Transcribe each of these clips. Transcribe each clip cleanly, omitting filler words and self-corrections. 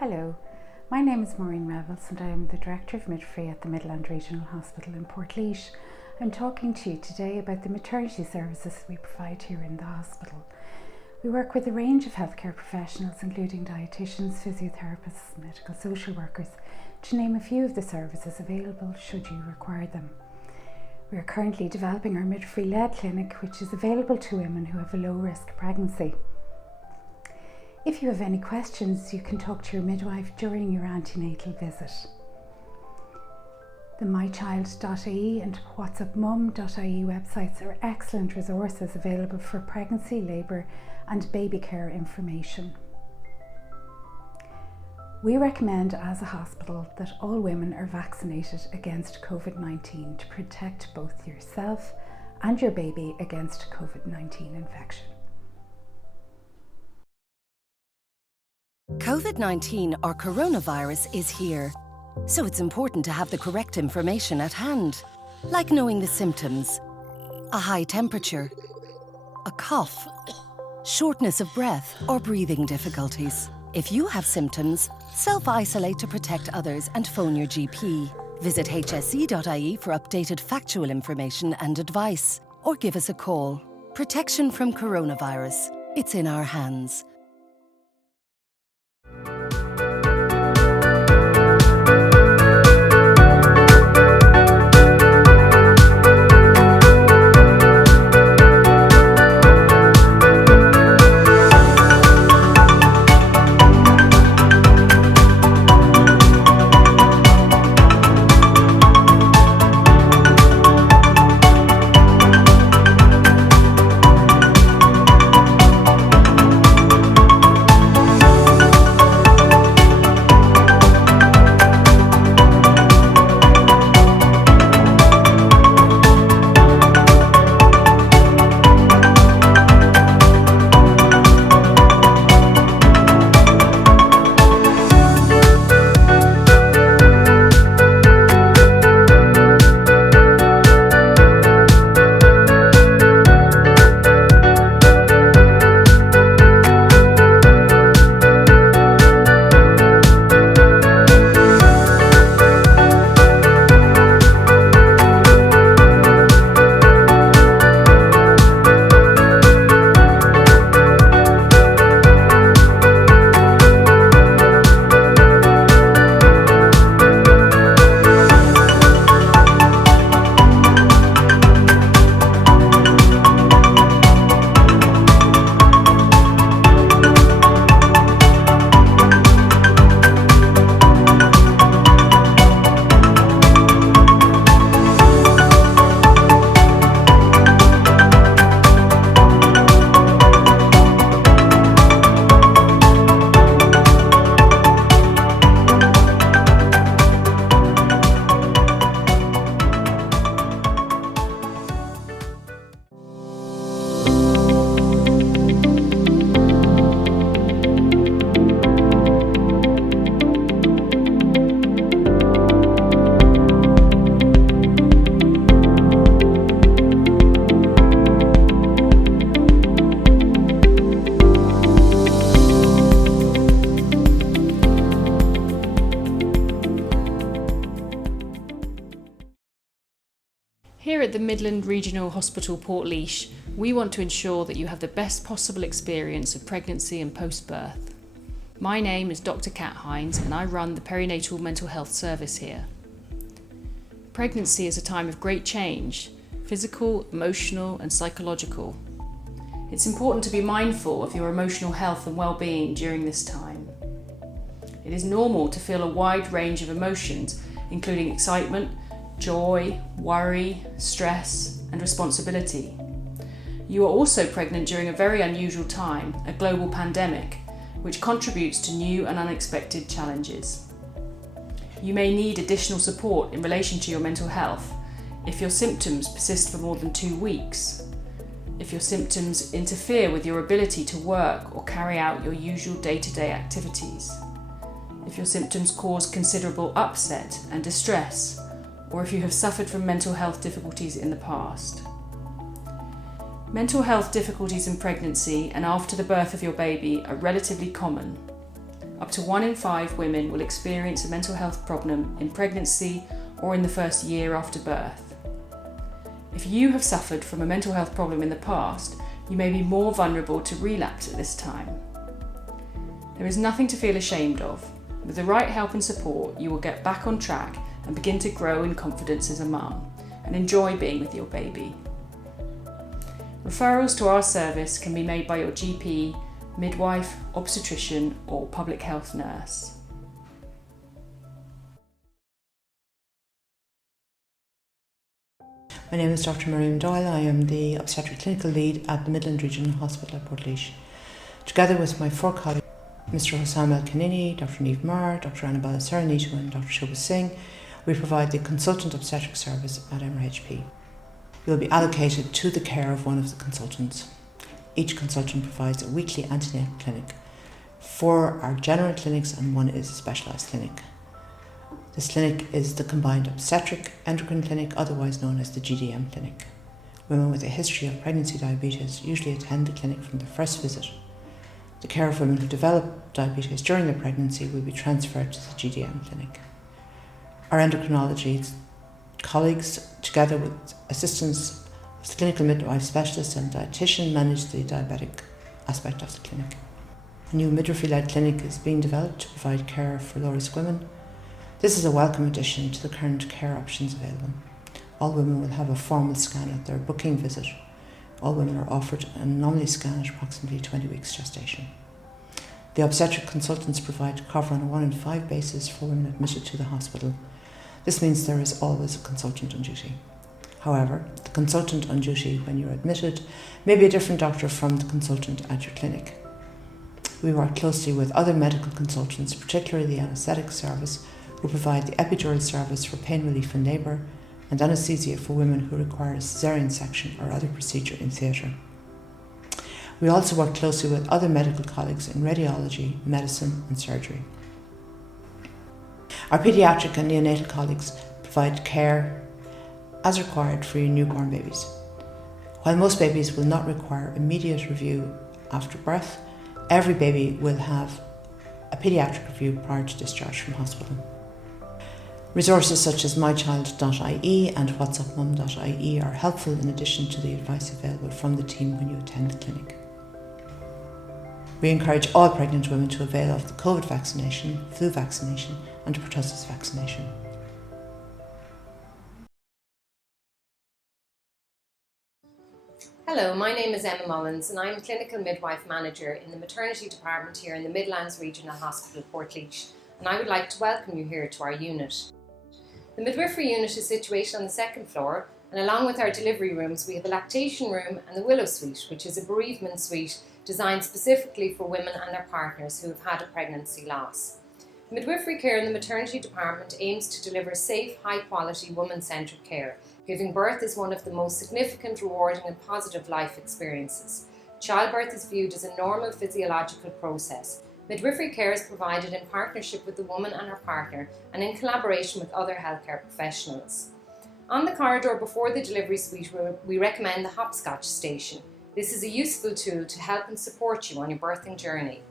Hello, my name is Maureen Revels and I am the Director of Midwifery at the Midland Regional Hospital in Portlaoise. I'm talking to you today about the maternity services we provide here in the hospital. We work with a range of healthcare professionals including dietitians, physiotherapists, medical social workers, to name a few of the services available should you require them. We are currently developing our midwifery-led clinic, which is available to women who have a low risk pregnancy. If you have any questions, you can talk to your midwife during your antenatal visit. The mychild.ie and whatsupmum.ie websites are excellent resources available for pregnancy, labour and baby care information. We recommend as a hospital that all women are vaccinated against COVID-19 to protect both yourself and your baby against COVID-19 infection. COVID-19 or coronavirus is here, so it's important to have the correct information at hand, like knowing the symptoms: a high temperature, a cough, shortness of breath or breathing difficulties. If you have symptoms, self-isolate to protect others and phone your GP. Visit hse.ie for updated factual information and advice, or give us a call. Protection from coronavirus. It's in our hands. Here at the Midland Regional Hospital Portlaoise, we want to ensure that you have the best possible experience of pregnancy and post-birth. My name is Dr. Kat Hines and I run the perinatal mental health service here. Pregnancy is a time of great change, physical, emotional and psychological. It's important to be mindful of your emotional health and well-being during this time. It is normal to feel a wide range of emotions, including excitement, joy, worry, stress and responsibility. You are also pregnant during a very unusual time, a global pandemic, which contributes to new and unexpected challenges. You may need additional support in relation to your mental health if your symptoms persist for more than 2 weeks, if your symptoms interfere with your ability to work or carry out your usual day-to-day activities, if your symptoms cause considerable upset and distress, or if you have suffered from mental health difficulties in the past. Mental health difficulties in pregnancy and after the birth of your baby are relatively common. up to 1 in 5 women will experience a mental health problem in pregnancy or in the first year after birth. If you have suffered from a mental health problem in the past, you may be more vulnerable to relapse at this time. There is nothing to feel ashamed of. With the right help and support, you will get back on track and begin to grow in confidence as a mum and enjoy being with your baby. Referrals to our service can be made by your GP, midwife, obstetrician or public health nurse. My name is Dr. Miriam Doyle. I am the obstetric clinical lead at the Midland Regional Hospital at Portlaoise. Together with my 4 colleagues, Mr. Hossam El-Kanini, Dr. Niamh Maher, Dr. Annabella Serenito and Dr. Shobha Singh, we provide the consultant obstetric service at MRHP. You will be allocated to the care of one of the consultants. Each consultant provides a weekly antenatal clinic. 4 are general clinics and 1 is a specialised clinic. This clinic is the combined obstetric endocrine clinic, otherwise known as the GDM clinic. Women with a history of pregnancy diabetes usually attend the clinic from the first visit. The care of women who develop diabetes during their pregnancy will be transferred to the GDM clinic. Our endocrinology colleagues, together with assistance of the clinical midwife specialist and dietitian, manage the diabetic aspect of the clinic. A new midwifery-led clinic is being developed to provide care for low-risk women. This is a welcome addition to the current care options available. All women will have a formal scan at their booking visit. All women are offered an anomaly scan at approximately 20 weeks gestation. The obstetric consultants provide cover on a 1 in 5 basis for women admitted to the hospital. This means there is always a consultant on duty. However, the consultant on duty when you're admitted may be a different doctor from the consultant at your clinic. We work closely with other medical consultants, particularly the anaesthetic service, who provide the epidural service for pain relief in labour and anaesthesia for women who require a caesarean section or other procedure in theatre. We also work closely with other medical colleagues in radiology, medicine and surgery. Our paediatric and neonatal colleagues provide care as required for your newborn babies. While most babies will not require immediate review after birth, every baby will have a paediatric review prior to discharge from hospital. Resources such as mychild.ie and whatsupmum.ie are helpful in addition to the advice available from the team when you attend the clinic. We encourage all pregnant women to avail of the COVID vaccination, flu vaccination and pertussis vaccination. Hello, my name is Emma Mullins and I'm a Clinical Midwife Manager in the Maternity Department here in the Midlands Regional Hospital, Portlaoise, and I would like to welcome you here to our unit. The midwifery unit is situated on the 2nd floor, and along with our delivery rooms we have a lactation room and the Willow Suite, which is a bereavement suite designed specifically for women and their partners who have had a pregnancy loss. Midwifery care in the maternity department aims to deliver safe, high-quality, woman-centred care. Giving birth is one of the most significant, rewarding and positive life experiences. Childbirth is viewed as a normal physiological process. Midwifery care is provided in partnership with the woman and her partner and in collaboration with other healthcare professionals. On the corridor before the delivery suite, we recommend the hopscotch station. This is a useful tool to help and support you on your birthing journey.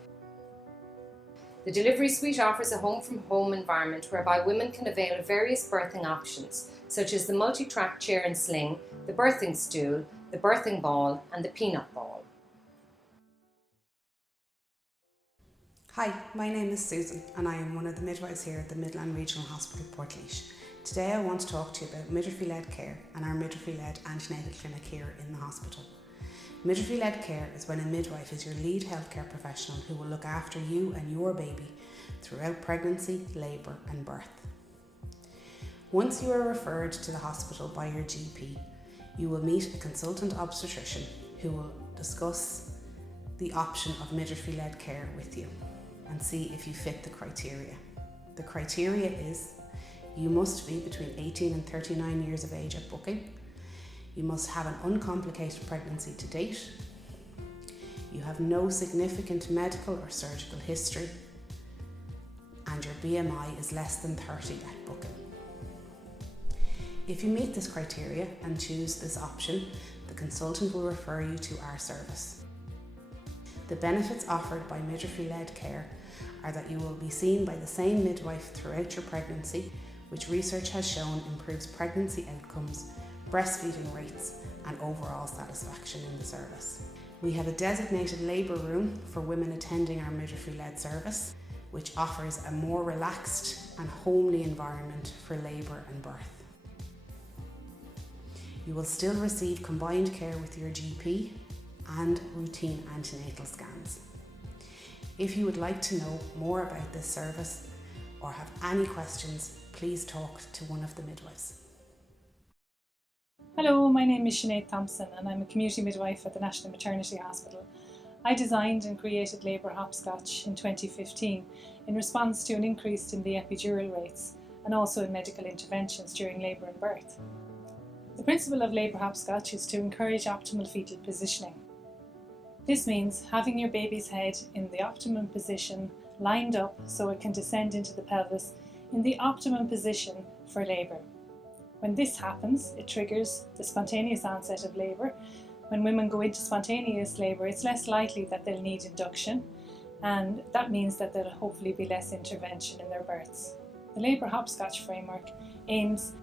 The delivery suite offers a home-from-home environment whereby women can avail of various birthing options, such as the multi-track chair and sling, the birthing stool, the birthing ball and the peanut ball. Hi, my name is Susan and I am one of the midwives here at the Midland Regional Hospital, Portlaoise. Today I want to talk to you about midwifery-led care and our midwifery-led antenatal clinic here in the hospital. Midwifery-led care is when a midwife is your lead healthcare professional who will look after you and your baby throughout pregnancy, labour and birth. Once you are referred to the hospital by your GP, you will meet a consultant obstetrician who will discuss the option of midwifery-led care with you and see if you fit the criteria. The criteria is you must be between 18 and 39 years of age at booking. You must have an uncomplicated pregnancy to date. You have no significant medical or surgical history and your BMI is less than 30 at booking. If you meet this criteria and choose this option, the consultant will refer you to our service. The benefits offered by midwifery-led care are that you will be seen by the same midwife throughout your pregnancy, which research has shown improves pregnancy outcomes, breastfeeding rates and overall satisfaction in the service. We have a designated labour room for women attending our midwifery-led service, which offers a more relaxed and homely environment for labour and birth. You will still receive combined care with your GP and routine antenatal scans. If you would like to know more about this service or have any questions, please talk to one of the midwives. Hello, my name is Sinead Thompson and I'm a community midwife at the National Maternity Hospital. I designed and created labour hopscotch in 2015 in response to an increase in the epidural rates and also in medical interventions during labour and birth. The principle of labour hopscotch is to encourage optimal fetal positioning. This means having your baby's head in the optimum position, lined up so it can descend into the pelvis in the optimum position for labour. When this happens, it triggers the spontaneous onset of labour. When women go into spontaneous labour, it's less likely that they'll need induction, and that means that there'll hopefully be less intervention in their births. The labour hopscotch framework aims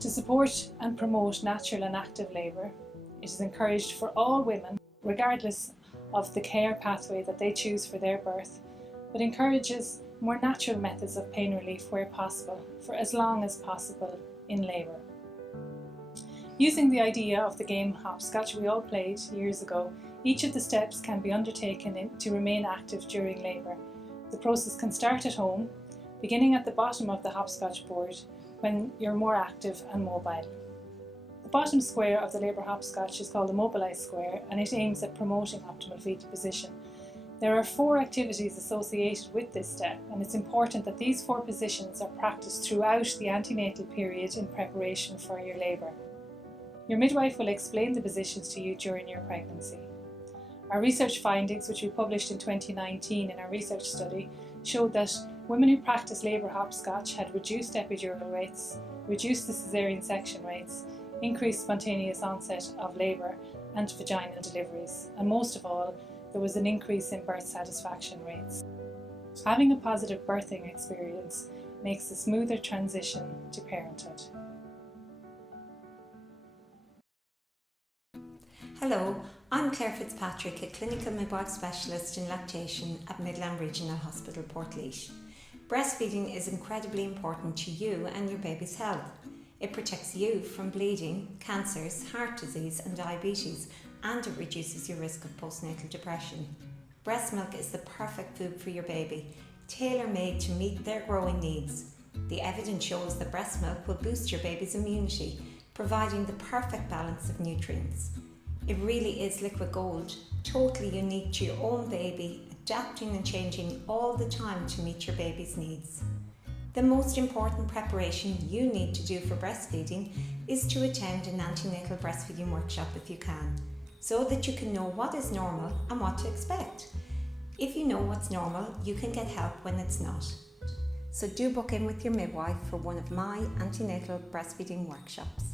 to support and promote natural and active labour. It is encouraged for all women, regardless of the care pathway that they choose for their birth, but encourages more natural methods of pain relief where possible, for as long as possible in labour. Using the idea of the game hopscotch we all played years ago, each of the steps can be undertaken to remain active during labour. The process can start at home, beginning at the bottom of the hopscotch board when you're more active and mobile. The bottom square of the labour hopscotch is called the mobilised square, and it aims at promoting optimal fetal position. There are 4 activities associated with this step, and it's important that these 4 positions are practiced throughout the antenatal period in preparation for your labour. Your midwife will explain the positions to you during your pregnancy. Our research findings, which we published in 2019 in our research study, showed that women who practiced labour hopscotch had reduced epidural rates, reduced the caesarean section rates, increased spontaneous onset of labour and vaginal deliveries, and most of all, there was an increase in birth satisfaction rates. Having a positive birthing experience makes a smoother transition to parenthood. Hello, I'm Claire Fitzpatrick, a clinical midwife specialist in lactation at Midland Regional Hospital, Portlaoise. Breastfeeding is incredibly important to you and your baby's health. It protects you from bleeding, cancers, heart disease and diabetes, and it reduces your risk of postnatal depression. Breast milk is the perfect food for your baby, tailor-made to meet their growing needs. The evidence shows that breast milk will boost your baby's immunity, providing the perfect balance of nutrients. It really is liquid gold, totally unique to your own baby, adapting and changing all the time to meet your baby's needs. The most important preparation you need to do for breastfeeding is to attend an antenatal breastfeeding workshop if you can, so that you can know what is normal and what to expect. If you know what's normal, you can get help when it's not. So do book in with your midwife for one of my antenatal breastfeeding workshops.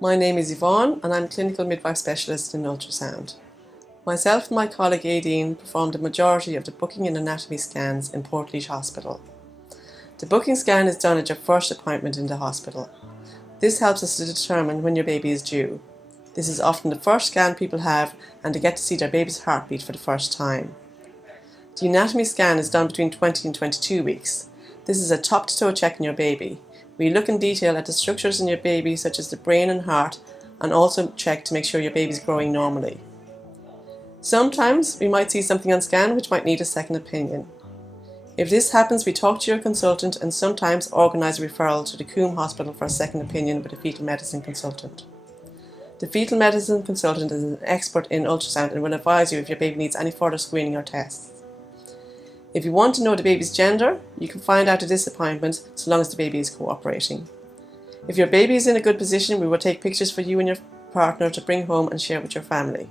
My name is Yvonne and I'm Clinical Midwife Specialist in Ultrasound. Myself and my colleague Aideen performed a majority of the booking and anatomy scans in Portlaoise Hospital. The booking scan is done at your first appointment in the hospital. This helps us to determine when your baby is due. This is often the first scan people have and they get to see their baby's heartbeat for the first time. The anatomy scan is done between 20 and 22 weeks. This is a top-to-toe check on your baby. We look in detail at the structures in your baby such as the brain and heart and also check to make sure your baby is growing normally. Sometimes we might see something on scan which might need a second opinion. If this happens, we talk to your consultant and sometimes organise a referral to the Coombe Hospital for a second opinion with a fetal medicine consultant. The fetal medicine consultant is an expert in ultrasound and will advise you if your baby needs any further screening or tests. If you want to know the baby's gender, you can find out at this appointment so long as the baby is cooperating. If your baby is in a good position, we will take pictures for you and your partner to bring home and share with your family.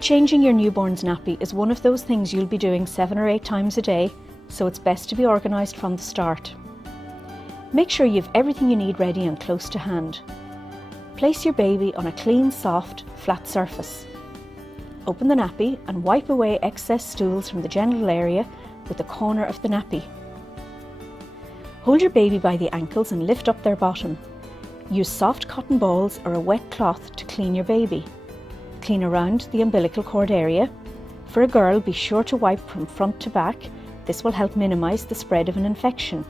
Changing your newborn's nappy is one of those things you'll be doing 7 or 8 times a day, so it's best to be organised from the start. Make sure you have everything you need ready and close to hand. Place your baby on a clean, soft, flat surface. Open the nappy and wipe away excess stools from the genital area with the corner of the nappy. Hold your baby by the ankles and lift up their bottom. Use soft cotton balls or a wet cloth to clean your baby. Clean around the umbilical cord area. For a girl, be sure to wipe from front to back. This will help minimise the spread of an infection.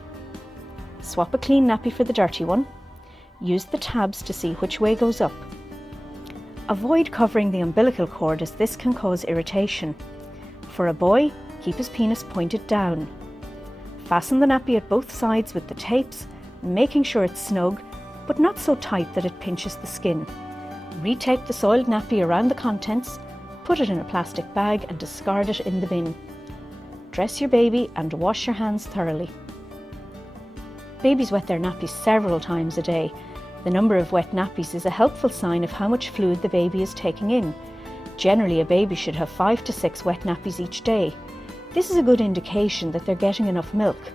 Swap a clean nappy for the dirty one. Use the tabs to see which way goes up. Avoid covering the umbilical cord as this can cause irritation. For a boy, keep his penis pointed down. Fasten the nappy at both sides with the tapes, making sure it's snug, but not so tight that it pinches the skin. Retape the soiled nappy around the contents, put it in a plastic bag and discard it in the bin. Dress your baby and wash your hands thoroughly. Babies wet their nappies several times a day. The number of wet nappies is a helpful sign of how much fluid the baby is taking in. Generally, a baby should have 5 to 6 wet nappies each day. This is a good indication that they're getting enough milk.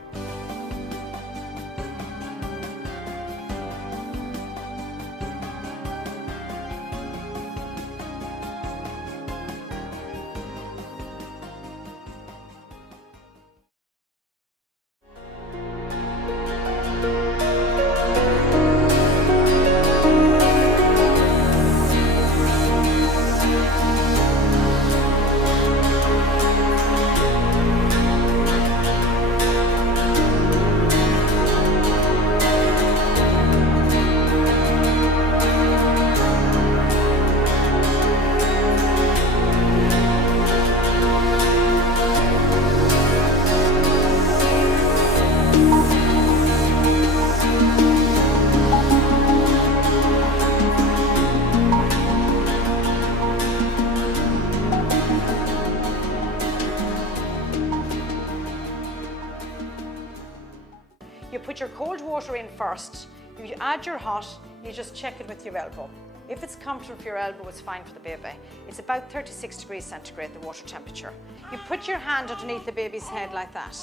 You put your cold water in first, you add your hot, you just check it with your elbow. If it's comfortable for your elbow, it's fine for the baby. It's about 36 degrees centigrade, the water temperature. You put your hand underneath the baby's head like that.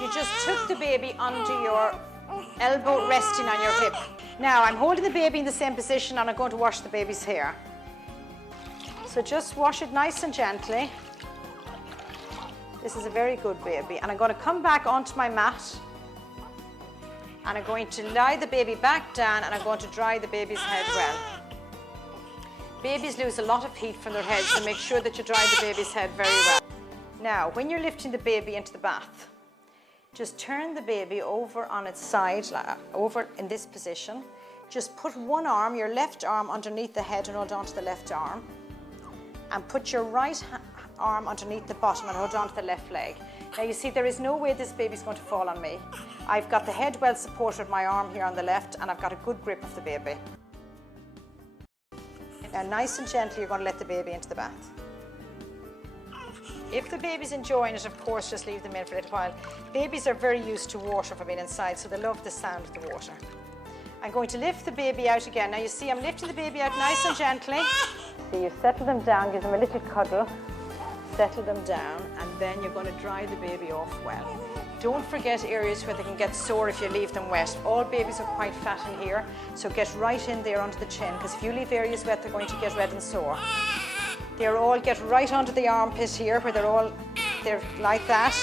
You just took the baby under your elbow resting on your hip. Now I'm holding the baby in the same position and I'm going to wash the baby's hair. So just wash it nice and gently. This is a very good baby. And I'm going to come back onto my mat and I'm going to lie the baby back down and I'm going to dry the baby's head well. Babies lose a lot of heat from their heads, so make sure that you dry the baby's head very well. Now, when you're lifting the baby into the bath, just turn the baby over on its side, over in this position. Just put one arm, your left arm, underneath the head and hold on to the left arm. And put your right arm underneath the bottom and hold on to the left leg. Now you see there is no way this baby's going to fall on me. I've got the head well supported with my arm here on the left and I've got a good grip of the baby. Now nice and gently you're going to let the baby into the bath. If the baby's enjoying it, of course, just leave them in for a little while. Babies are very used to water from being inside, so they love the sound of the water. I'm going to lift the baby out again. Now you see I'm lifting the baby out nice and gently. So you settle them down, give them a little cuddle. Settle them down and then you're going to dry the baby off well. Don't forget areas where they can get sore if you leave them wet. All babies are quite fat in here, so get right in there under the chin, because if you leave areas wet, they're going to get red and sore. They're all get right under the armpit here, where they're like that.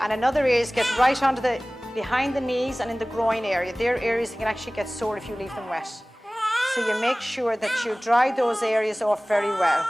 And another areas get right under the behind the knees and in the groin area. They're areas that can actually get sore if you leave them wet. So you make sure that you dry those areas off very well.